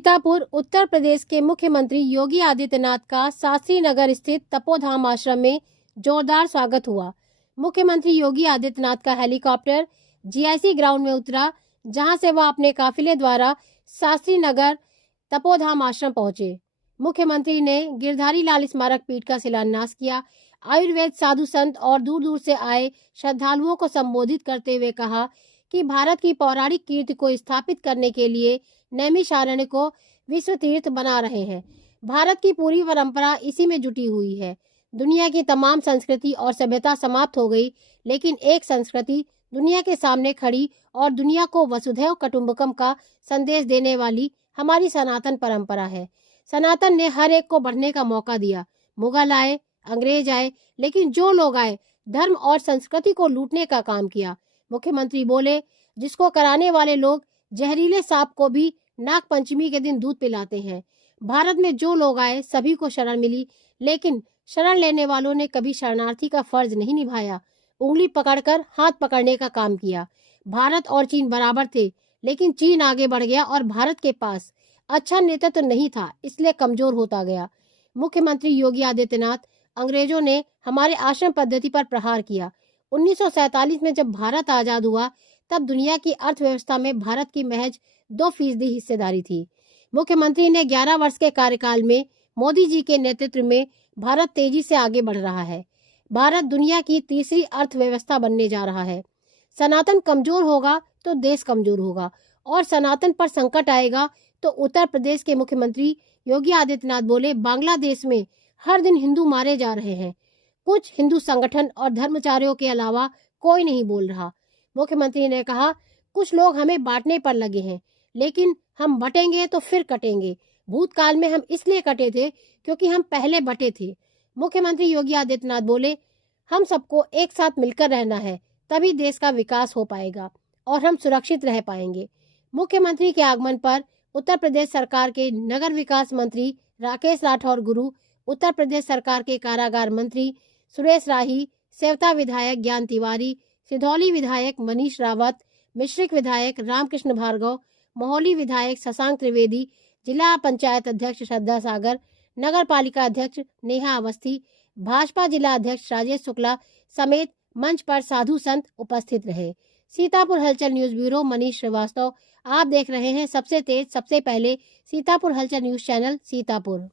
सीतापुर उत्तर प्रदेश के मुख्यमंत्री योगी आदित्यनाथ का शास्त्री नगर स्थित तपोधाम आश्रम में जोरदार स्वागत हुआ। मुख्यमंत्री योगी आदित्यनाथ का हेलीकॉप्टर जीआईसी ग्राउंड में उतरा, जहां से वह अपने काफिले द्वारा शास्त्री नगर तपोधाम आश्रम पहुंचे। मुख्यमंत्री ने गिरधारी लाल स्मारक पीठ का शिलान्यास किया। आयुर्वेद साधु संत और दूर दूर से आए श्रद्धालुओं को संबोधित करते हुए कहा कि भारत की पौराणिक कीर्ति को स्थापित करने के लिए नैमिषारण्य को विश्व तीर्थ बना रहे हैं। भारत की पूरी परंपरा इसी में जुटी हुई है। दुनिया की तमाम संस्कृति और सभ्यता समाप्त हो गई, लेकिन एक संस्कृति दुनिया के सामने खड़ी और दुनिया को वसुधैव कुटुंबकम का संदेश देने वाली हमारी सनातन परंपरा है। सनातन ने हर एक को बढ़ने का मौका दिया। मुगल आए, अंग्रेज आए, लेकिन जो लोग आए धर्म और संस्कृति को लूटने का काम किया। मुख्यमंत्री बोले, जिसको कराने वाले लोग जहरीले सांप को भी नाग पंचमी के दिन दूध पिलाते हैं। भारत में जो लोग आए सभी को शरण मिली, लेकिन शरण लेने वालों ने कभी शरणार्थी का फर्ज नहीं निभाया। उंगली पकड़कर हाथ पकड़ने का काम किया। भारत और चीन बराबर थे, लेकिन चीन आगे बढ़ गया और भारत के पास अच्छा नेतृत्व नहीं था, इसलिए कमजोर होता गया। मुख्यमंत्री योगी आदित्यनाथ, अंग्रेजों ने हमारे आश्रम पद्धति पर प्रहार किया। 1947 में जब भारत आजाद हुआ, तब दुनिया की अर्थव्यवस्था में भारत की महज 2% हिस्सेदारी थी। मुख्यमंत्री ने 11 वर्ष के कार्यकाल में मोदी जी के नेतृत्व में भारत तेजी से आगे बढ़ रहा है। भारत दुनिया की तीसरी अर्थव्यवस्था बनने जा रहा है। सनातन कमजोर होगा तो देश कमजोर होगा, और सनातन पर संकट आएगा तो उत्तर प्रदेश के मुख्यमंत्री योगी आदित्यनाथ बोले, बांग्लादेश में हर दिन हिंदू मारे जा रहे हैं। कुछ हिंदू संगठन और धर्माचार्यों के अलावा कोई नहीं बोल रहा। मुख्यमंत्री ने कहा, कुछ लोग हमें बांटने पर लगे हैं, लेकिन हम बटेंगे तो फिर कटेंगे। भूतकाल में हम इसलिए कटे थे क्योंकि हम पहले बटे थे। मुख्यमंत्री योगी आदित्यनाथ बोले, हम सबको एक साथ मिलकर रहना है, तभी देश का विकास हो पाएगा और हम सुरक्षित रह पाएंगे। मुख्यमंत्री के आगमन पर उत्तर प्रदेश सरकार के नगर विकास मंत्री राकेश राठौर गुरु, उत्तर प्रदेश सरकार के कारागार मंत्री सुरेश राही, सेवता विधायक ज्ञान तिवारी, सिधौली विधायक मनीष रावत, मिश्रिक विधायक रामकृष्ण भार्गव, मोहाली विधायक शशांक त्रिवेदी, जिला पंचायत अध्यक्ष श्रद्धा सागर, नगर पालिका अध्यक्ष नेहा अवस्थी, भाजपा जिला अध्यक्ष राजेश शुक्ला समेत मंच पर साधु संत उपस्थित रहे। सीतापुर हलचल न्यूज ब्यूरो, मनीष श्रीवास्तव। आप देख रहे हैं सबसे तेज सबसे पहले सीतापुर हलचल न्यूज चैनल, सीतापुर।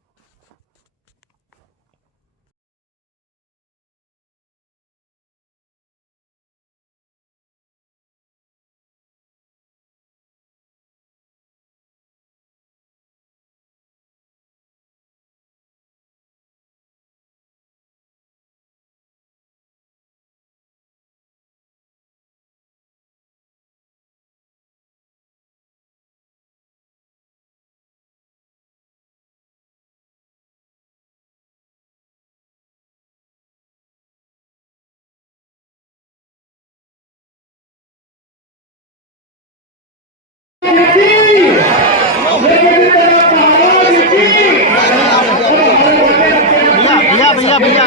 भैया भैया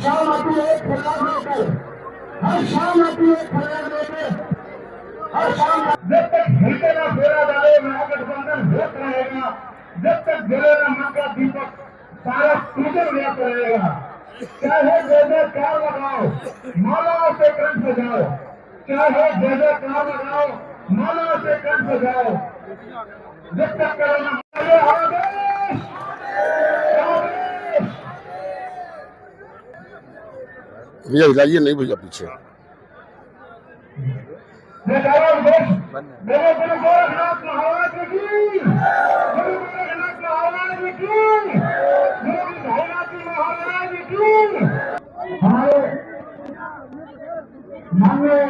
शाम आती है फरियाद लेकर, हर शाम आती है फरियाद लेकर, हर शाम जब तक हिलते ना फेरा डाले महागठबंधन होत रहेगा, जब तक जले ना मन का दीपक सारा फ्यूचर व्यक्त रहेगा। चाहे जयकार लगाओ, मालाओं से कंठ सजाओ, चाहे जयकार लगाओ, मालाओं से कंठ सजाओ, जब तक कोरोना आदेश भैया हिलाइए नहीं भैया पीछे। मेरे गुरु गोरखनाथ महाराज की, गुरु गोरखनाथ महाराज की, गुरु भाईनाथ महाराज की। हमारे माननीय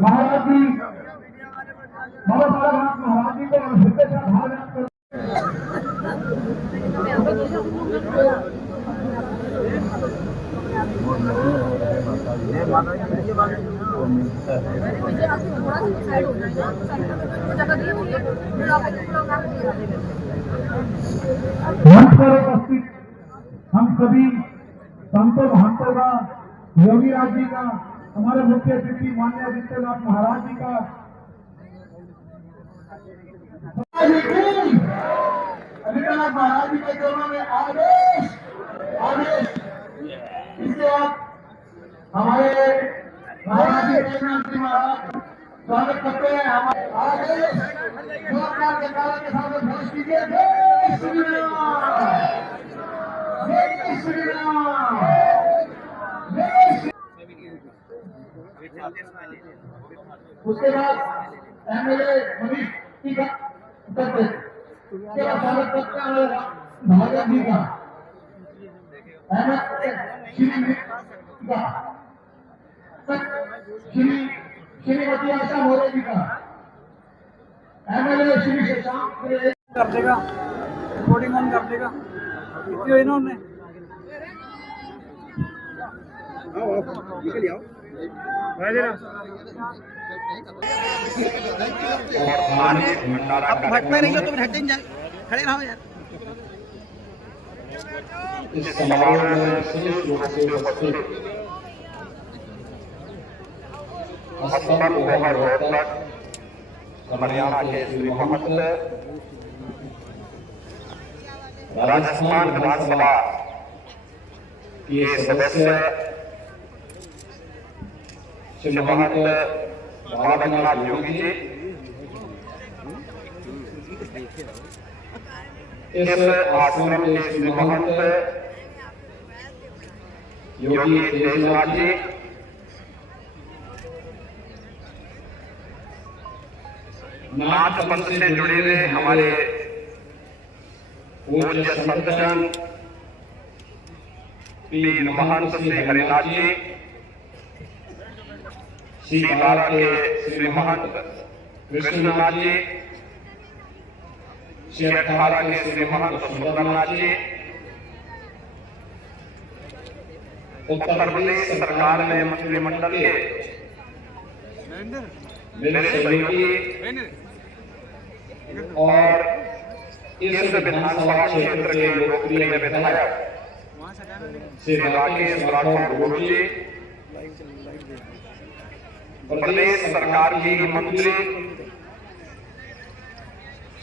महाराज जी बाबा साहेबनाथ महाराज जी को हृदय से आभार व्यक्त करते मंच पर उपस्थित हम सभी संतों महंतों का, योगी राज जी का, हमारे मुख्य अतिथि माननीय आदित्यनाथ महाराज जी का आदित्यनाथ महाराज जी के चरणों में आदेश आदेश। इसके बाद हमारे महाराज जी प्रेमनाथ जी महाराज स्वागत करते हैं। हमारे आदेश जोरदार के कारण के साथ घोष कीजिए, जय श्री राम, जय श्री राम, जय श्री। उसके बाद एमएलए मनीष जी का उसके बाद स्वागत करते हैं भागवत जी का, श्रीमती आशा मोरे जी का, एमएलए श्री शशांक कर देगा, रिकॉर्डिंग ऑन कर देगा। इतनी हुई ना उन्हें अब भटकते नहीं हो तो हटें, खड़े रहो यार। इस समारोह में विशेष रूप से उपस्थित हरियाणा के श्री महंत, राजस्थान विधानसभा के सदस्य श्री महंत बालानाथ योगी जी, इस आश्रम के श्री महंत योगी देशनाथ जी, नाथ पंथ से जुड़े हुए हमारे पूज्य संतजन पीर महंत श्री हरिनाथ जी, सीतारा के श्री महंत कृष्णनाथ जी, शेरखारा के श्री महंत सुंदरनाथ जी, उत्तर प्रदेश सरकार में मंत्रिमंडल के मेरे सहयोगी और इस विधानसभा क्षेत्र के लोकप्रिय विधायक श्री राकेश राठौर गुरु जी, प्रदेश सरकार की मंत्री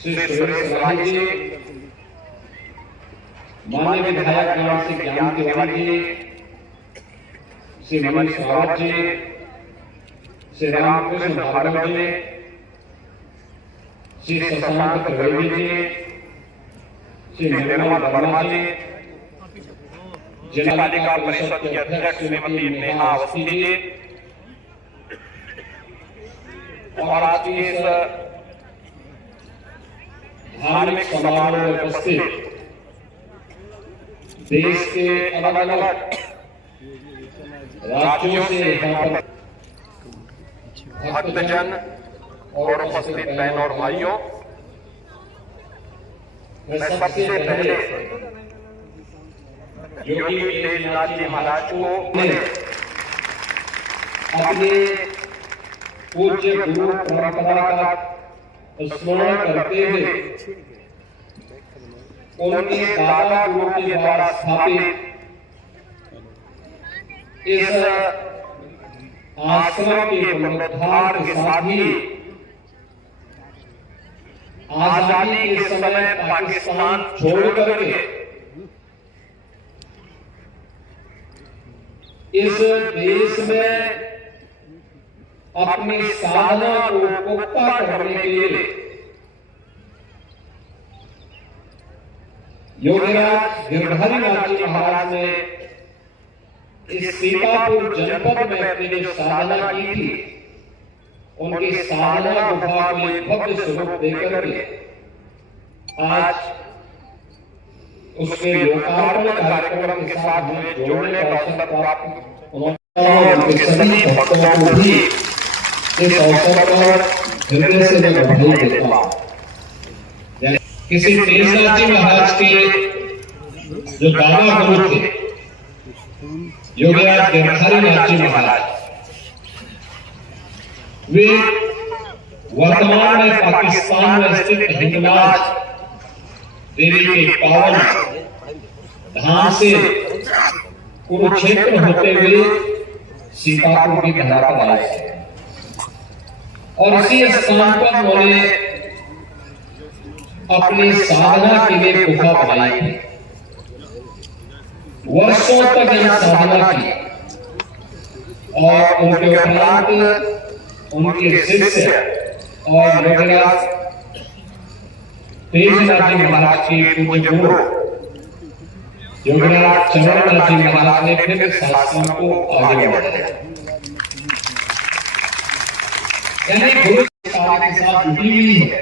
श्री सुरेश राय जी, माननीय विधायक ज्ञान सिंह ज्ञान तिवारी जी, श्री मनीष रावत जी, श्री रामकृष्ण भार्गव जी, श्री शशांक त्रिवेदी जी, श्री निर्मल वर्मा जी, जिलाधिका परिषद की अध्यक्ष श्रीमती नेहा अवस्थी जी, और आज के इस धार्मिक समारोह में उपस्थित देश के अलग अलग राज्यों से यहाँ पर भक्तजन और उपस्थित बहनों और भाइयों, मैं सबसे पहले योगी तेजनाथ जी महाराज को अपने पूज्य गुरु परंपरा का स्मरण करते हुए उनके दादा गुरु के द्वारा स्थापित इस आश्रम के पुनरुद्धार के साथ ही आजादी के समय पाकिस्तान छोड़ करके इस देश में अपनी साधना को पुख्ता करने के लिए योगीराज गिरधारीनाथ जी महाराज ने इस सीतापुर जनपद में अपनी जो साधना की थी, उनकी साधना गुफा को एक भव्य स्वरूप देकर के आज उसके लोकार्पण कार्यक्रम के साथ हमें जोड़ने का अवसर प्राप्त उन्होंने सभी भक्तों को भी इस अवसर पर हृदय से मैं बधाई देता हूं। किसी तेजनाथ जी महाराज के जो दादा गुरु थे योगीराज गिरधारीनाथ जी महाराज, वे वर्तमान में पाकिस्तान में स्थित हिंगलाज देवी के पावन धाम से कुरुक्षेत्र होते हुए सीतापुर की धरा पर आए और इसी स्थान पर उन्होंने अपनी साधना के लिए गुफा बनाई थी। वर्षों तक यह साधना की और उनके उपरांत उनके शिष्य और योगीराज तेजनाथ जी महाराज के पूज्य गुरु योगीराज चरणनाथ जी महाराज ने फिर शास्त्रों को आगे बढ़ाया। यानी गुरु के साथ जुटी हुई है,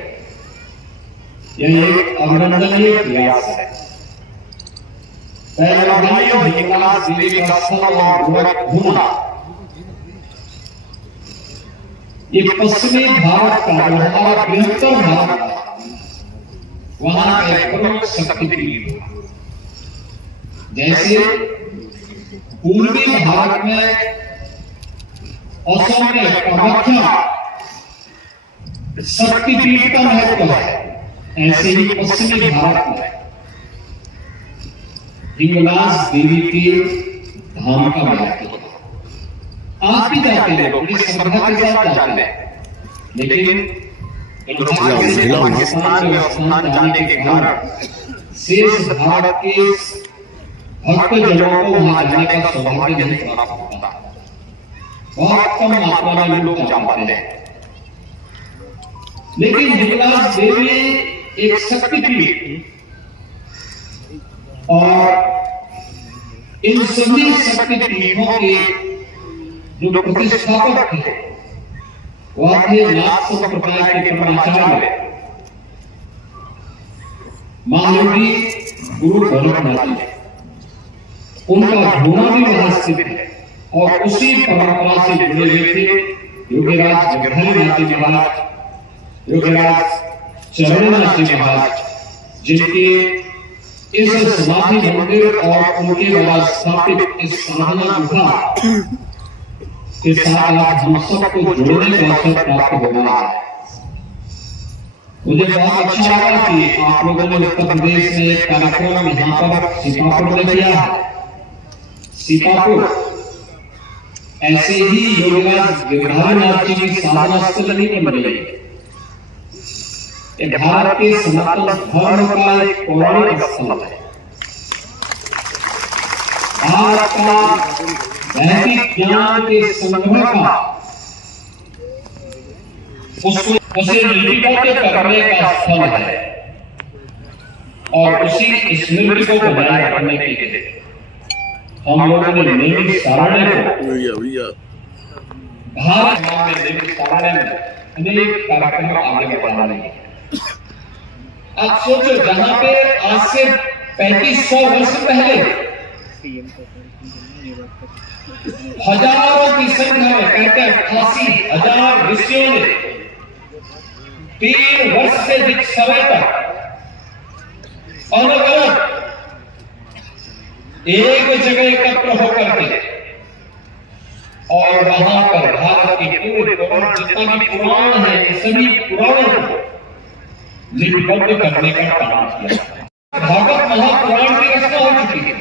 यह एक अभिनंदनीय प्रयास है। हिंगलाज देवी का स्थल और घूमना ये पश्चिमी भारत का हमारा बृहत्तर भारत का वहां का एक प्रमुख शक्तिपीठ। जैसे पूर्वी भारत में असम के कामाख्या शक्तिपीठ का महत्व है, ऐसे ही पश्चिमी भारत में हिंगलाज देवी के धाम का महत्व है। आज भी जाते हैं लोग, बड़ी श्रद्धा के साथ जाते हैं, लेकिन पाकिस्तान में स्थान जाने के कारण शेष भारत के भक्तजनों को वहां जाने का सौभाग्य नहीं प्राप्त होता। बहुत कम मात्रा में लोग जा पाते हैं। लेकिन हिंगलाज देवी एक शक्तिपीठ और इन सभी शक्तिपीठों के जो प्रतिष्ठापक थे वह थे नाथ संप्रदाय के परमाचार्य महायोगी गुरु गोरखनाथ जी। उनका धूना भी वहां स्थित है और उसी परंपरा से जुड़े हुए थे योगीराज गिरधारीनाथ जी महाराज, योगीराज चरणनाथ जी महाराज, जिनके इस समाधि मंदिर और उनके द्वारा स्थापित इस साधना गुफा के साथ आज हम सबको जोड़ने का अवसर प्राप्त हो रहा है। मुझे बहुत अच्छा लगा कि आप लोगों ने उत्तर प्रदेश में एक कार्यक्रम यहाँ पर सीतापुर में किया है। सीतापुर ऐसे ही योगीराज गिरधारीनाथ जी की साधना स्थल नहीं बन गई। ये भारत के सनातन धर्म का एक पौराणिक स्थल है। भारत का वैदिक ज्ञान के संग्रह का उसे लिपिबद्ध करने का स्थल है और उसी स्मृति को बनाए रखने के लिए हम लोगों ने देवी सारण्य को भारत में देवी सारण्य में अनेक कार्यक्रम आगे बढ़ा रहे हैं। आप सोचो, जहां पे आज से 3500 वर्ष पहले हजारों की संख्या में कहते 88,000 ऋषियों ने 3 वर्ष से अधिक समय तक अलग अलग एक जगह एकत्र होकर के और वहां पर भारत के पूरे पुराण, जितना भी पुराण है, सभी पुराणों को लिपिबद्ध करने का काम किया। भागवत महापुराण की रचना हो चुकी है,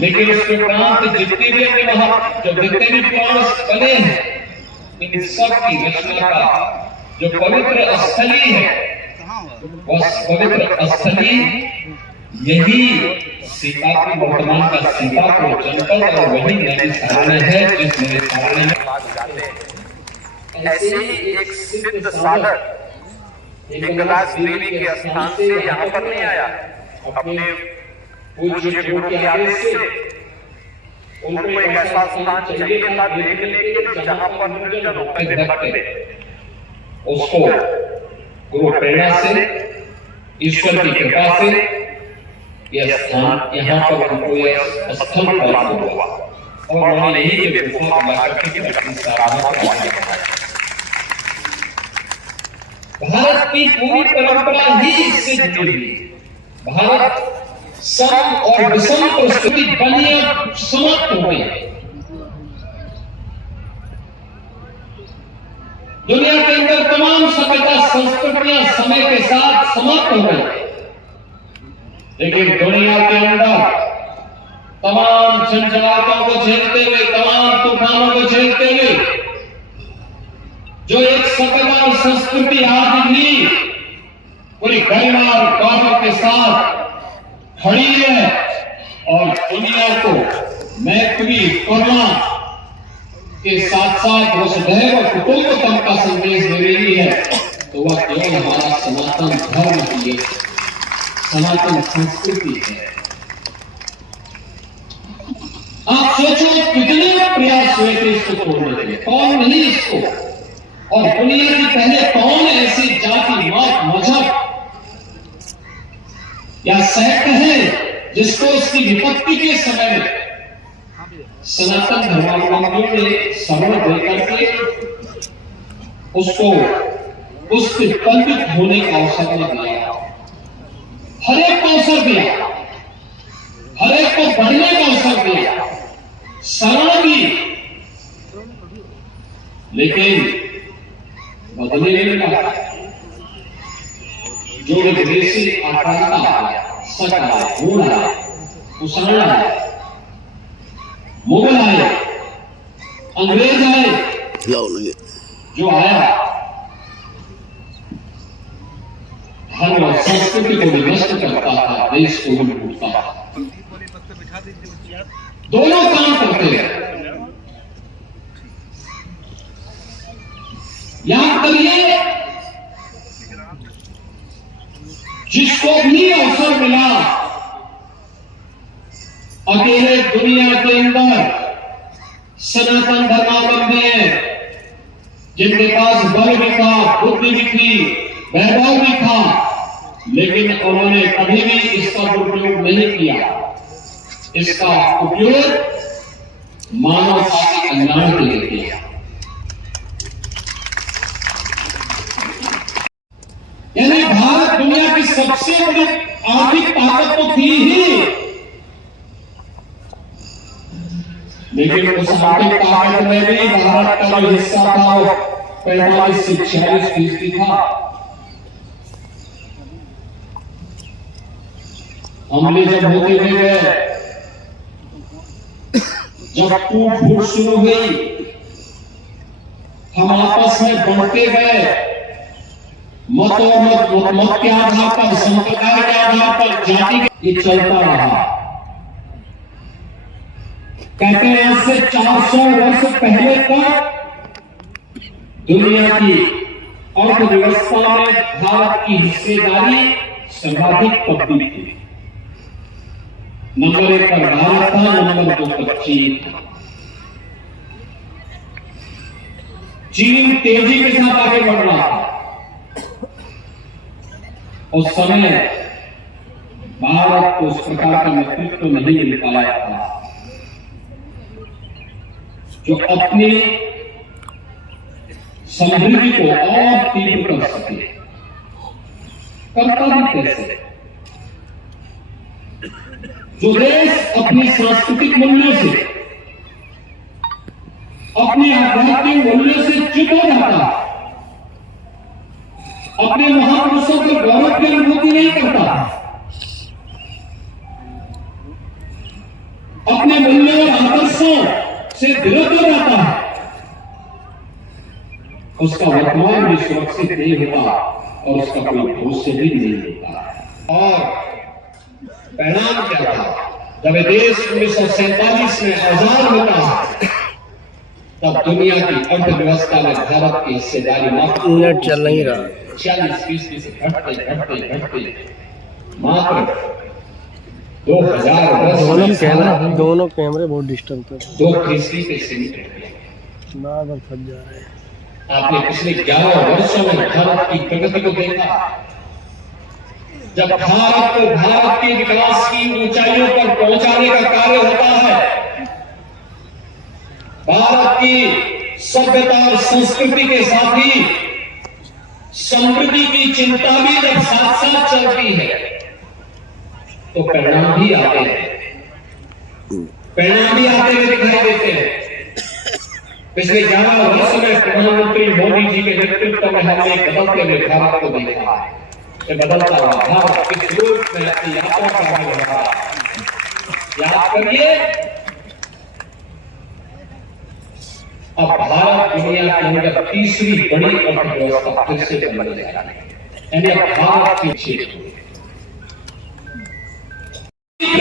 लेकिन उसके उपरांत जितने भी जितने भी पुराण बने हैं, इन सब की रचना का जो पवित्र स्थली है, वह पवित्र स्थली यही सीता की वर्तमान का सीतापुर जनपद और वही नैमिषारण्य है जिस नैमिषारण्य में जाते हैं। ऐसे ही एक सिद्ध साधक हिंगलाज देवी के स्थान से यहाँ पर नहीं आया, अपने पूज्य गुरु के आदेश से उनको एक ऐसा स्थान चाहिए था देखने के लिए जहाँ पर निर्जन होकर भटके। उसको गुरु प्रेरणा से, ईश्वर की कृपा से यह स्थान यहाँ पर उनको यह स्थल प्राप्त हुआ और उन्होंने यही के गुफा बनाकर के अपनी साधना को आगे बढ़ाया। भारत की पूरी परंपरा ही इससे जुड़ी हुई है। भारत सम और विषम परिस्थिति बनी और समाप्त हो गई। दुनिया के अंदर तमाम सभ्यता संस्कृतियां समय के साथ समाप्त हो गई, लेकिन दुनिया के अंदर तमाम झंझावातों को झेलते हुए, तमाम तूफानों को झेलते हुए जो एक सभ्यता और संस्कृति आज भी पूरी गरिमा और गौरव के साथ खड़ी है और दुनिया को मैत्री करुणा के साथ साथ वसुधैव कुटुंबकम का संदेश दे रही है, तो वह केवल हमारा सनातन धर्म की एक सनातन संस्कृति है। आप सोचो कितने प्रयास हुए थे इसको तोड़ने के लिए, कौन नहीं इसको, और दुनिया की पहले कौन ऐसी जाति मत मजहब या सेक्ट है जिसको उसकी विपत्ति के समय में सनातन धर्मावलंबियों ने शरण देकर के उसको उसके कल्पित होने का अवसर न दिया, हर एक को अवसर दिया, हर एक को बढ़ने का अवसर दिया, शरण दी, लेकिन बदले नहीं लगा। जो विदेशी आक्रांता आया, सट आया, मूल आया, कुषाण आया, मुगल आए, अंग्रेज आए, जो आया धर्म और संस्कृति को विनष्ट करता था, देश को भी लूटता था। दोनों काम करते हैं। याद करिए, जिसको भी अवसर मिला अकेले दुनिया के अंदर सनातन धर्मावलंबी है, जिनके पास बल भी था, बुद्धि भी थी, वैभव भी था, लेकिन उन्होंने कभी भी इसका उपयोग नहीं किया। इसका उपयोग मानवता के कल्याण के लिए किया। यानी भारत दुनिया की सबसे बड़ी आर्थिक ताकत तो थी ही, लेकिन उस आर्थिक ताकत में भी भारत का जो हिस्सा था वो 45 से 46% था। हमले जब होते हुए जब टूट फूट शुरू हुई, हम आपस में बढ़ते गए, मत और मत के आधार पर, संप्रदाय के आधार पर, जाति के, ये चलता रहा। कहते हैं आज से 400 वर्ष पहले तक दुनिया की अर्थव्यवस्था में भारत की हिस्सेदारी सर्वाधिक तब्दील थी। नंबर 1 पर भारत था, नंबर 2 पर चीन था। चीन तेजी के साथ आगे बढ़ रहा था। उस समय भारत को उस प्रकार का नेतृत्व नहीं मिल पाया था जो अपनी समृद्धि को और तीव्र कर सके। करता भी कैसे? जो देश अपनी सांस्कृतिक मूल्यों से, अपने आध्यात्मिक मूल्यों से च्युत हो जाता, अपने महापुरुषों के गौरव की अनुभूति नहीं करता, अपने मूल्यों और आदर्शों से विरत हो जाता है, उसका वर्तमान भी सुरक्षित नहीं होता और उसका कोई भविष्य भी नहीं होता। और परिणाम क्या था? जब ये देश 1947 में आजाद होता तब दुनिया की अर्थव्यवस्था में भारत की हिस्सेदारी नेट चल नहीं रहा। 40% से घटते मात्र 2010 दोनों कैमरे बहुत डिस्टर्ब कर रहे 2% पे सीमित रह गए। हैं, बार फंस जा रहे हैं। आपने पिछले 11 वर्षों में भारत की प्रगति को देखा। जब भारत को भारत के विकास की ऊंचाइयों पर पहुंचाने का कार्य होता है, भारत की सभ्यता और संस्कृति के साथ ही समृद्धि की चिंता भी जब साथ साथ चलती है तो परिणाम भी आते हैं, परिणाम भी आते हुए दिखाई देते हैं। पिछले 11 वर्षों में प्रधानमंत्री मोदी जी के नेतृत्व में हमने बदलते हुए भारत को देखा है। ये बदलता हुआ भारत किस रूप में अपनी यात्रा कर रहा है, याद करिए। अब भारत दुनिया के अंदर तीसरी बड़ी अर्थव्यवस्था फिर से बनने जा रही है, यानी अब भारत की क्षेत्र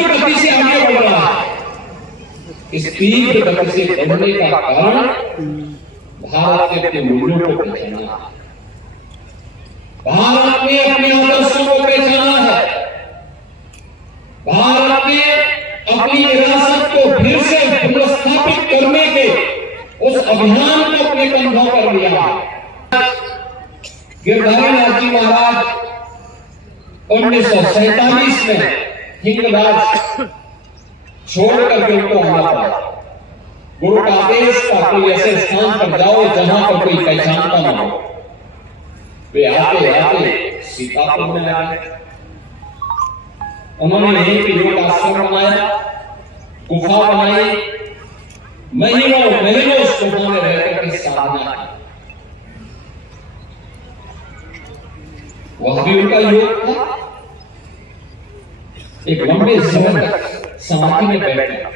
गति से आगे बढ़ रहा है। इस तीव्र गति से बढ़ने का कारण भारत ने अपने मूल्यों को पहचाना, भारत ने अपने आदर्शों को पहचाना है, भारत ने अपनी विरासत को फिर से पुनर्स्थापित करने के उस अभियान को अपने कंधों पर लिया। गिरधारीनाथ जी महाराज 1947 में हिंगलाज छोड़ करके उनको आना पड़ा। गुरु का आदेश था कोई ऐसे स्थान पर जाओ जहां पर कोई पहचानता न हो। वे आते आते सीतापुर में आ गए। उन्होंने यहीं पे योग आश्रम बनाया, गुफा बनाई, महीनों उस गुफा में रहकर के साधना की। वह भी उनका योग था। एक लंबे समय तक समाधि में बैठना,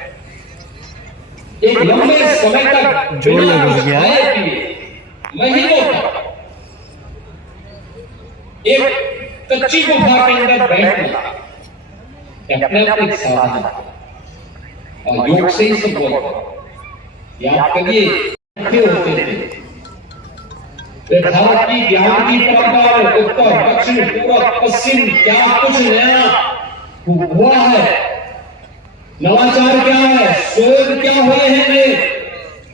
एक लंबे समय तक बिना कुछ खाए पिए महीनों तक एक कच्ची गुफा के अंदर बैठना, अपने आप एक साधना। और योग से ही सब बोलते, याद करिए होते थे। भारत की ज्ञान की परंपरा उत्तर दक्षिण पूर्व पश्चिम क्या कुछ नया हुआ है, नवाचार क्या है, शोध क्या हुए हैं,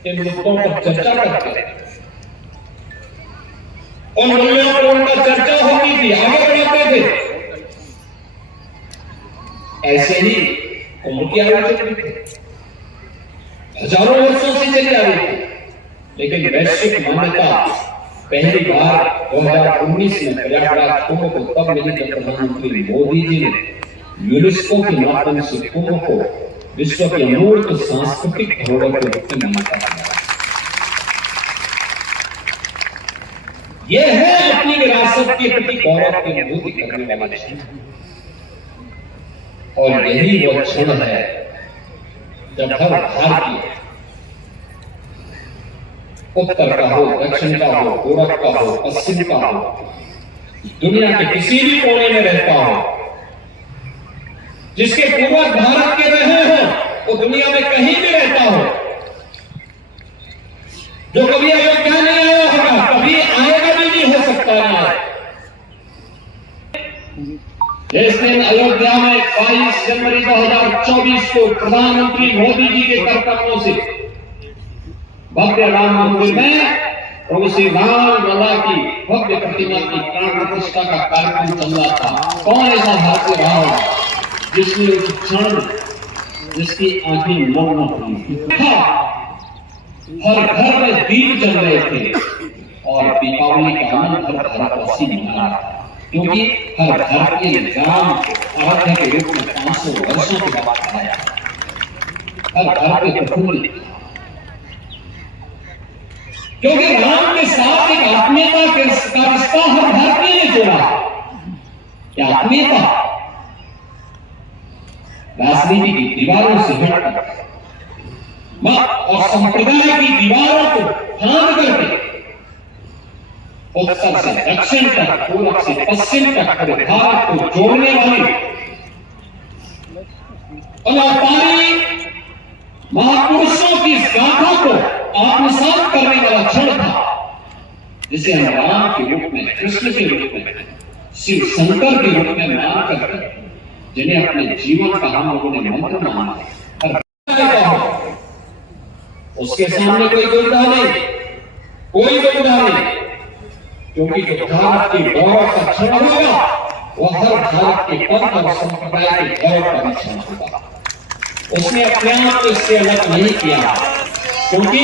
इन मुद्दों पर चर्चा करते हैं। उन मूल्यों पर उनका चर्चा होती थी, आगे बढ़ाते थे। ऐसे ही उनकी आलोचना थी, हजारों वर्षों से चली आ रही थी। लेकिन वैश्विक मान्यता पहली बार 2019 में प्रयागराज कुंभ को तब मिली जब प्रधानमंत्री मोदी जी ने यूनेस्को के माध्यम से कुंभ को विश्व के अमूर्त सांस्कृतिक धरोहर के रूप में मान्यता दिया। यह है अपनी विरासत के प्रति गौरव की अनुभूति करने वाला क्षण, और यही वह क्षण है जब हर भारतीय उत्तर का हो, दक्षिण का हो, पूरब का हो, पश्चिम का हो, दुनिया के किसी भी कोने में रहता हो, जिसके पूर्वज भारत के रहे हो, वो दुनिया में कहीं भी रहता हो, जो कभी अयोध्या नहीं आया होगा, कभी आएगा भी नहीं हो सकता है। जिस दिन अयोध्या में 22 जनवरी 2024 को प्रधानमंत्री मोदी जी के कर्तव्यों से भव्य राम मंदिर में प्रभु श्री राम लला की भव्य प्रतिमा की प्राण प्रतिष्ठा का कार्यक्रम चल रहा था, कौन ऐसा भारतीय रहा होगा जिसने उस क्षण जिसकी आंखें नम हुई? हर घर में दीप जल रहे थे और दीपावली का आनंद हर भारतवासी मना रहा था, क्योंकि हर घर के राम आराध्य के रूप में 500 वर्षों के बाद आया। हर घर के प्रफुल्लित, क्योंकि राम के साथ एक आत्मीयता का रिश्ता हर भारतीय ने जोड़ा। क्या आत्मीयता? राजनीति की दीवारों से हटकर मत और संप्रदाय की दीवारों को फांद करके उत्तर से दक्षिण तक, पूर्व से पश्चिम तक पूरे भारत को जोड़ने वाली और अवतारी महापुरुषों की इस गाथा को आत्मसात करने वाला क्षण था, जिसे हम राम के रूप में, कृष्ण के रूप में, शिव शंकर के रूप में मानकर, जिन्हें अपने जीवन का हम लोगों ने मंत्र माना है, उसके सामने कोई दुविधा नहीं, कोई दुविधा नहीं, क्योंकि जो भारत की गौरव का क्षण होगा वह हर भारत के पंथ और संप्रदाय के गौरव का क्षण होगा। उसने अपने आप को इससे अलग नहीं किया, क्योंकि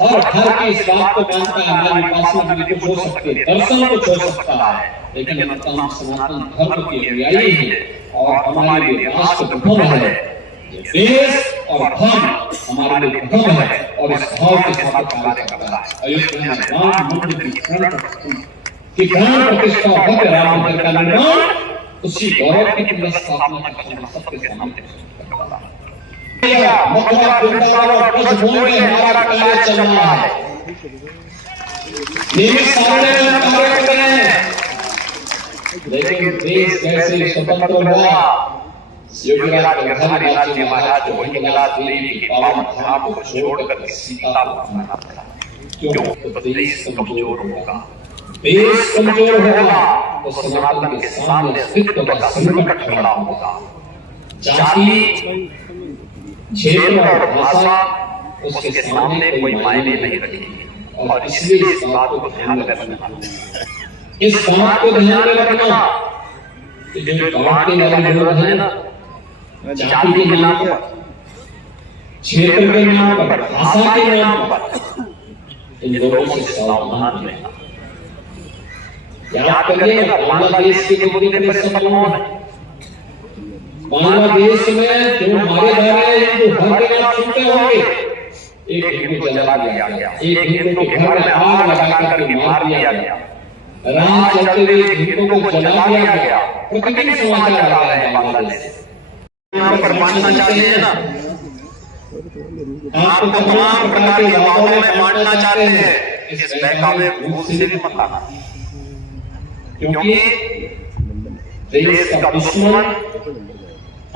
हर घर की इस बात को मानता है, हमारी उपासना भी कुछ हो सकती है, दर्शन कुछ हो सकता है, लेकिन हम सनातन धर्म के अनुयायी हैं और हमारे लिए राष्ट्र प्रथम है, देश और धर्म हमारे लिए प्रथम है और इस भाव के साथ कार्य करता है। अयोध्या में राम मंदिर की प्राण प्रतिष्ठा भव्य राम मंदिर का निर्माण, उसी गौरव की पुनर्स्थापना का क्षण सबके सामने मथुरा वृंदावन और ब्रजभूमि में हमारा कार्य चल रहा है, नियमित सामने में कार्य कर रहे हैं, लेकिन देश कैसे स्वतंत्र हुआ, योगीराज गिरधारी जी महाराज को हिंगलाज देवी की पावन धाम को छोड़कर सीता को अपनाना पड़ा। क्यों? तो देश कमजोर होगा, देश कमजोर होगा तो सनातन के सामने अस्तित्व का संकट खड़ा होगा। जाति, क्षेत्र और भाषा उसके सामने कोई मायने नहीं रखेगी और इसलिए इस बात को ध्यान में रखना, इस बात को ध्यान में रखना कि जो बांटने वाले लोग हैं ना, जाति के नाम पर, क्षेत्र के नाम पर, भाषा के नाम पर, इन लोगों से सावधान रहना। याद करिए ना, बांग्लादेश के लोगों के संबंध है, बांग्लादेश में जो मारे जा रहे हैं, जो हर के नाम सुनते होंगे, एक हिंदू को जला दिया गया, एक हिंदू के घर में आग लगा करके मार दिया गया, राह चलते हुए हिंदू को जला दिया गया। प्रतिदिन समाचार आ रहा है बांग्लादेश से। यहाँ पर मानना चाहते हैं ना, आपको तमाम प्रकार के वादों में बांटना चाहते हैं, इस बहकावे भूल से भी मत आना, क्योंकि देश का दुश्मन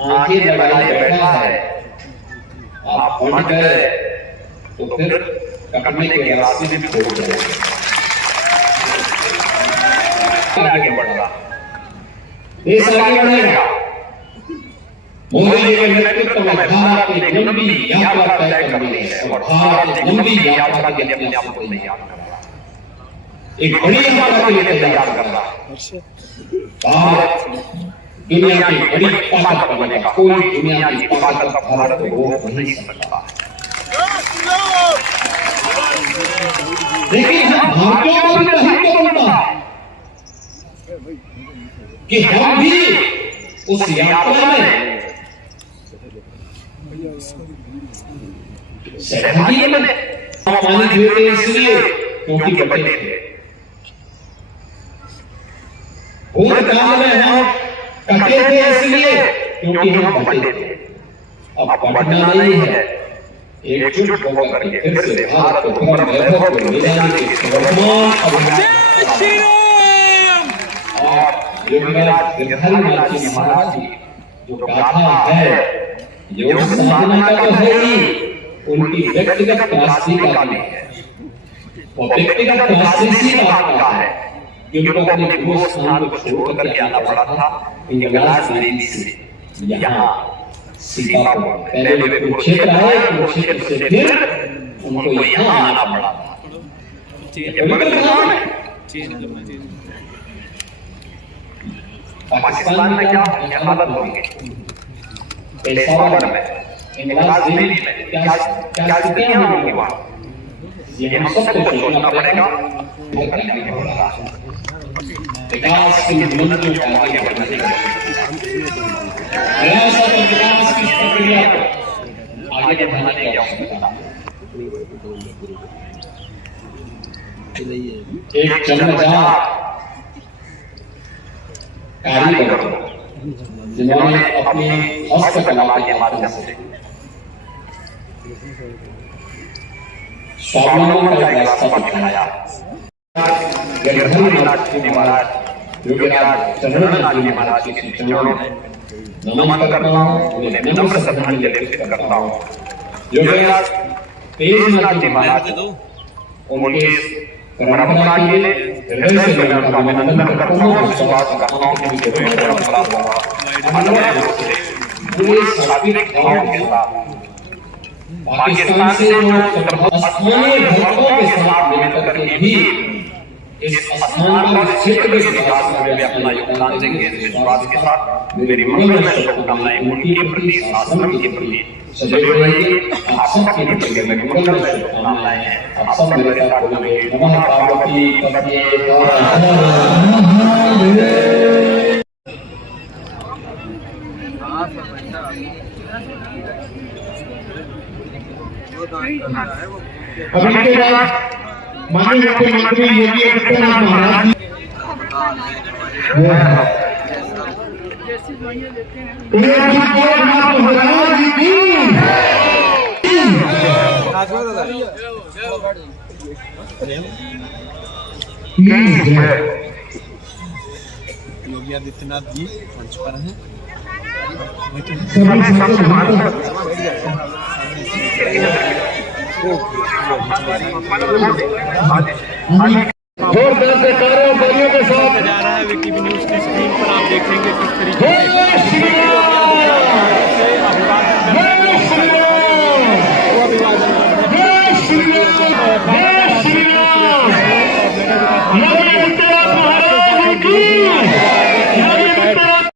आंखें लगाए बैठा है। आप बंट गए तो फिर कटने के रास्ते भी छोड़ जाएंगे। आगे बढ़ेगा, देश आगे बढ़ेगा। मोदी जी के नेतृत्व में भारत एक लंबी यात्रा तय करनी है और भारत एक लंबी यात्रा के लिए अपने आप को तैयार कर रहा है, एक बड़ी यात्रा के लिए तैयार कर रहा है। भारत दुनिया की बड़ी ताकत बनेगा, कोई दुनिया की ताकत भारत को रोक नहीं सकता। लेकिन हम भारतीयों को भी दायित्व बनता है कि हम भी उस यात्रा में सहभागी बने। पानी पीते इसलिए क्योंकि बटे थे, भूतकाल में हम कटे थे इसलिए क्योंकि हम बटे थे। अब बटना नहीं है, एकजुट होकर के फिर से भारत को पूर्ण वैभव को ले जाने के वर्तमान और योगीराज गिरधारी जी महाराज की जो गाथा है, योग साधना का तो है ही, उनकी व्यक्तिगत प्राप्ति का भी है। वो व्यक्तिगत प्राप्ति बात का है, क्योंकि अपने गुरु स्थान को छोड़ करके आना पड़ा था हिंगलाज देवी से यहाँ सीतापुर। पहले वे कुरुक्षेत्र आए, कुरुक्षेत्र से फिर उनको यहाँ आना पड़ा था। पाकिस्तान में क्या हालत होगी, पेशावर में, हिंगलाज देवी में क्या स्थितियां होंगी वहां, ये हम सबको सोचना पड़ेगा। विकास की मंजिल को आगे बढ़ाने का विकास की प्रक्रिया को आगे बढ़ाने की आवश्यकता है। एक जन्मजात कारीगर जिन्होंने अपनी हस्तकला के माध्यम से स्वावलंबन का रास्ता दिखाया। गिरधारी जी महाराज, योगीराज चंद्रनाथ जी महाराज के चरणों में नमन करता हूँ, उन्हें विनम्र श्रद्धांजलि अर्पित करता हूँ। योगीराज तेजनाथ जी महाराज उनके परंपरा के लिए हृदय से मैं उनका अभिनंदन करता हूँ। विश्वास करता हूँ कि उनकी परंपरा को अन्वय रूप से पूरे सात्विक भाव के साथ पाकिस्तान से जो स्थानीय भक्तों के साथ मिलकर के भी इस स्थान पर क्षेत्र के विकास में वे अपना योगदान देंगे। इस विश्वास के साथ मेरी मंगलमय शुभकामनाएं उनके प्रति, आश्रम के प्रति सदैव रहेगी। आप सबके प्रति मेरी मंगलमय शुभकामनाएं हैं। आप सब मेरे साथ बोलेंगे नमः पार्वती पतये अभी के बाद माननीय मुख्यमंत्री योगी आदित्यनाथ महाराज योगी आदित्यनाथ जी मंच पर हैं। जोरदार से तालियों के साथ जा रहा है वीटीवी न्यूज़ की स्क्रीन पर आप देखेंगे किस तरीके